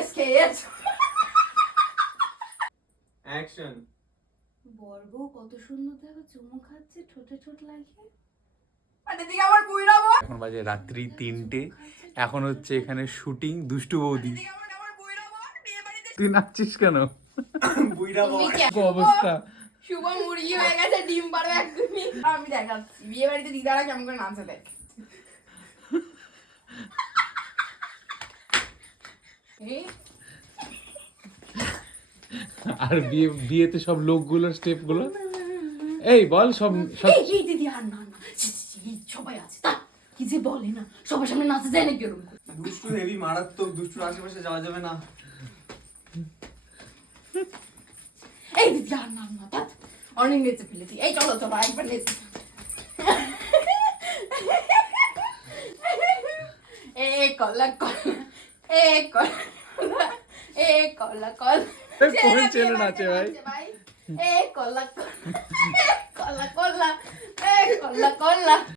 Case খেয়েছো। Action. বর্ব কত সুন্দর দেখো চুমু খাচ্ছে ঠোঁটে ঠোঁট লাগিয়ে। মানে দিকে আমার কুইরাবো। এখন বাজে রাত্রি 3টে, এখন হচ্ছে এখানে শুটিং দুষ্টু বৌদি। তুই নাচছিস কেন? বুইড়া বল। কি অবস্থা? শুভ মুরগি হয়ে গেছে, ডিম পারবে একদমই। আমি দেখাচ্ছি বিয়ে বাড়িতে দিদারা কেমন করে নাচে দেখ। আর বিয়েতে সব লোকগুলোর স্টেপ গুলো এই বল সব সব এই দিদি আর না না সবাই আছে তা কি যে বলে না, সবার সামনে নাচে যায় নাকি ওরকম। দুষ্টু হেভি মারাত্মক, দুষ্টুর আশেপাশে যাওয়া যাবে না। এই দিদি আর না না তা অনেক নেচে ফেলেছি। এই চলো চলো একবার নেচে। এ কলা কলা এ কলা এ কলা কলা। কোন ছেলে নাচে ভাই? এ কলা কলা এ কলা কলা এ কলা কলা।